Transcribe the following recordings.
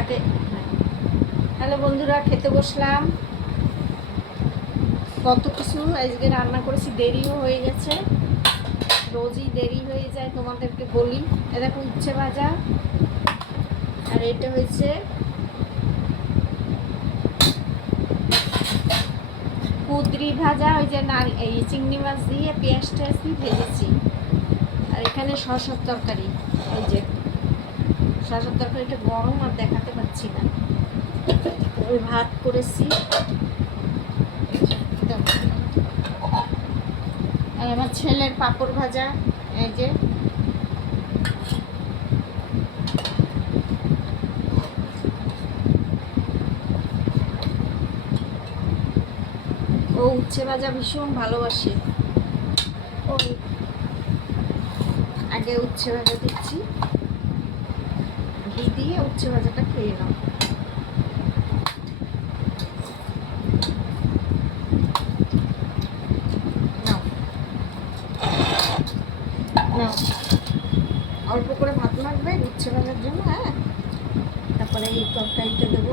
আগে হ্যালো বন্ধুরা, খেতে বসলাম। কত কিছু আজকে রান্না করেছি, দেরিও হয়ে গেছে। রোজই দেরি হয়ে যায়, তোমাদেরকে বলি। এ দেখো উচ্ছে ভাজা, আর এটা হয়েছে কুদরি ভাজা, ওই যে এই চিংড়ি মাছ দিয়ে পেঁয়াজ টেয়াজ দিয়ে ভেজেছি। আর এখানে শসার তরকারি, এই যে শসার তরকারিটা গরম আর দেখাতে পাচ্ছি না। ওই ভাত করেছি। আর আমার ছেলের পাঁপড় ভাজা, এই যে ও উচ্ছে ভাজা ভীষণ ভালোবাসে। ওই আগে উচ্ছে ভাজা দিচ্ছি, ঘি দিয়ে উচ্ছে ভাজাটা খেয়ে নাও। নাও, অল্প করে ভাত মাখবে উচ্ছে ভাজার জন্য। হ্যাঁ, তারপরে এই তরকারিটা দেবো।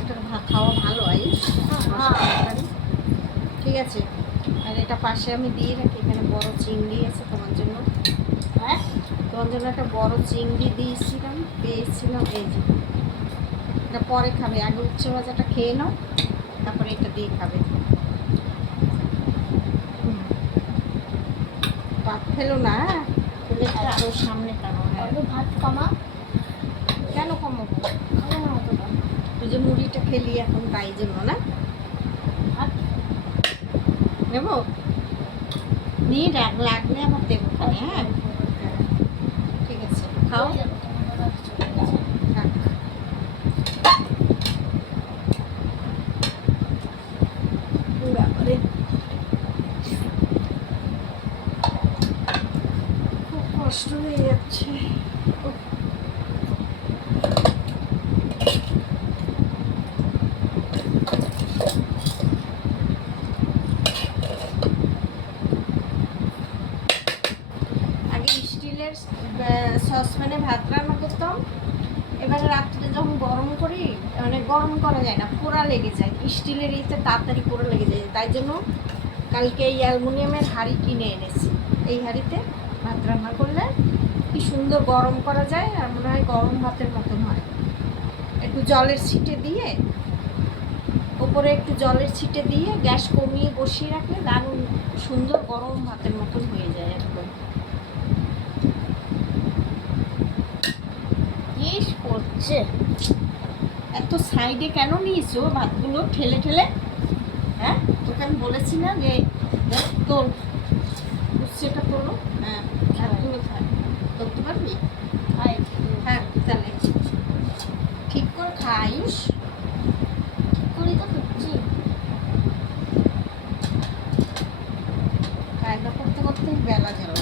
এটা খাওয়া ভালো আইস, তরকারি ঠিক আছে। আর এটা পাশে আমি দিয়ে রাখি, এখানে বড় চিংড়ি আছে তোমার জন্য। হ্যাঁ, তোমার জন্য একটা বড় চিংড়ি দিয়েছিলাম, পেয়েছিলাম। এই যে এটা পরে খাবে, আগে উচ্ছে ভাজাটা খেয়ে নাও, তারপরে এটা দিয়ে খাবে। ভাত ফেলো না, প্লেটটা আরও সামনে টানো। হ্যাঁ, ভাত কমা। কেন কমাবো? তুই যে মুড়িটা খেলি এখন, তাই জন্য না। ভাত নেবো, নিয়ে লাগলে আমার দেবো খানে। হ্যাঁ ঠিক আছে, খাও। থাক। বাবারে, খুব কষ্ট হয়ে যাচ্ছে। আগে স্টিলের সসপ্যানে ভাত রান্না করতাম, এবারে রাত্রে যখন গরম করি, মানে গরম করা যায় না, পোড়া লেগে যায়। স্টিলের ইতে তাড়াতাড়ি পোড়া লেগে যায়, তাই জন্য কালকে এই অ্যালুমিনিয়ামের হাঁড়ি কিনে এনেছি। এই হাঁড়িতে ভাত রান্না করলে কি সুন্দর গরম করা যায়, আর মনে হয় গরম ভাতের মতন হয়। একটু জলের ছিটে দিয়ে, ওপরে একটু জলের ছিটে দিয়ে গ্যাস কমিয়ে বসিয়ে রাখলে দারুণ সুন্দর গরম ভাতের মতন হয়ে যায় একদম। ইস করছে। এত সাইডে কেন নিয়েছো ভাতগুলো ঠেলে ঠেলে? হ্যাঁ, তোকে আমি বলেছি না যে তোল, উচ্ছেটা তোলো। হ্যাঁ, ভাতগুলো থাক, তুলতে পারবি? হ্যাঁ, তাহলে ঠিক করে খাইস। করি তো করছি। রান্না করতে করতেই বেলা গেল।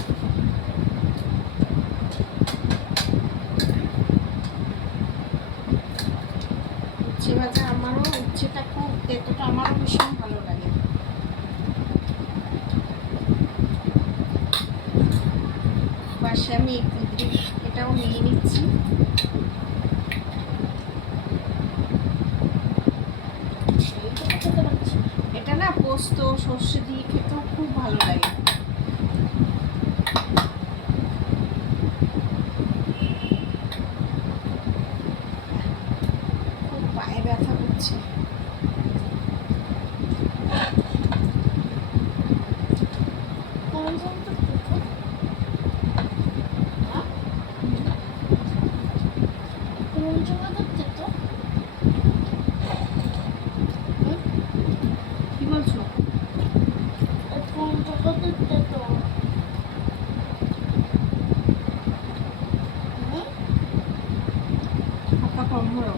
উচ্ছে ভাজা আমারও, উচ্ছেটা খুব তেতোটা আমারও ভীষণ ভালো লাগে। পাশে আমি এই কুদরি এটাও নিয়ে নিচ্ছি। এটা না পোস্ত সর্ষে দিয়ে খেতেও খুব ভালো লাগে। খুব পায়ে ব্যথা করছে। কি বলছো? হাতটা কম হলো।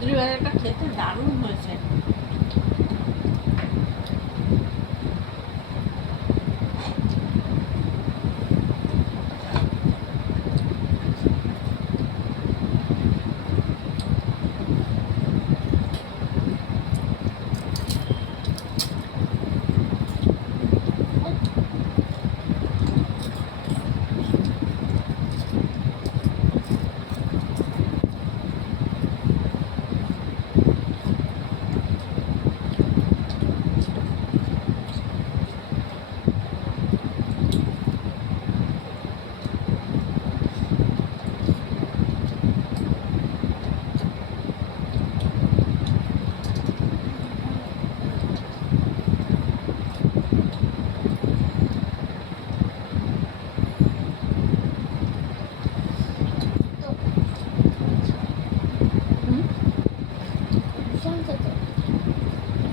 কুদ্রি ভাজাটা খেতে দারুণ হয়েছে। ভীষণ খেতে।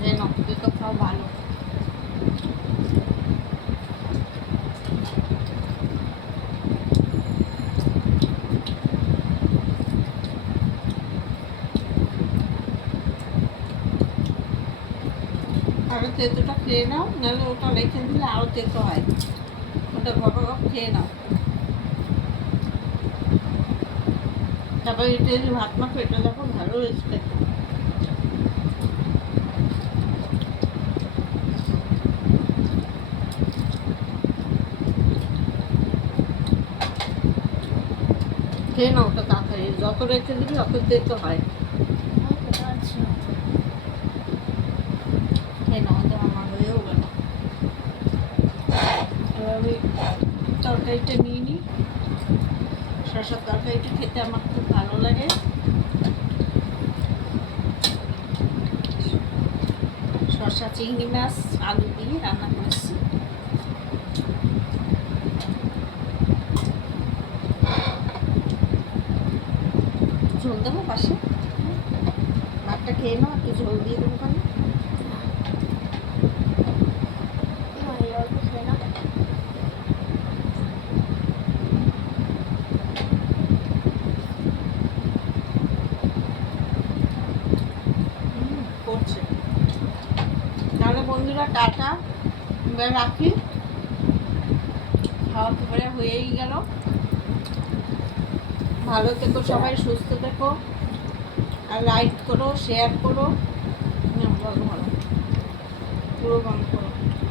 যেন তুই তো খাও ভালো। আরো তেঁতোটা খেয়ে নাও, নাহলে ওটা রেখে দিলে আরো তেঁতো হয়। ওটা গপ খেয়ে নাও, তারপরে এটা যদি ভাত মাখো, এটা দেখো ভালো হয়েছে। খেয়ে নাও ওটা তাড়াতাড়ি, যত রেখে দিবি অত তেতো হয়। আমি খেতে পারছি না। খেয়ে নাও, তো আমার হয়েও গেল। এবার আমি তরকারিটা নিয়ে নিই। শসার তরকারিটা খেতে আমার খুব ভালো লাগে। শসা, চিংড়ি মাছ, আলু দিয়ে রান্না করেছি। ঝোল দেবো পাশে, ভাতটা খেয়ে নাও, একটু ঝোল দিয়ে দেবো কেন। এই অল্প খেয়ে নাও। করছে। তাহলে বন্ধুরা টাটা, এবার রাখি। খাওয়া পরে হয়েই গেল। ভালো থেকো সবাই, সুস্থ থেকো, আর লাইক করো, শেয়ার করো, বলো ভালো, পুরো বন্ধ করো।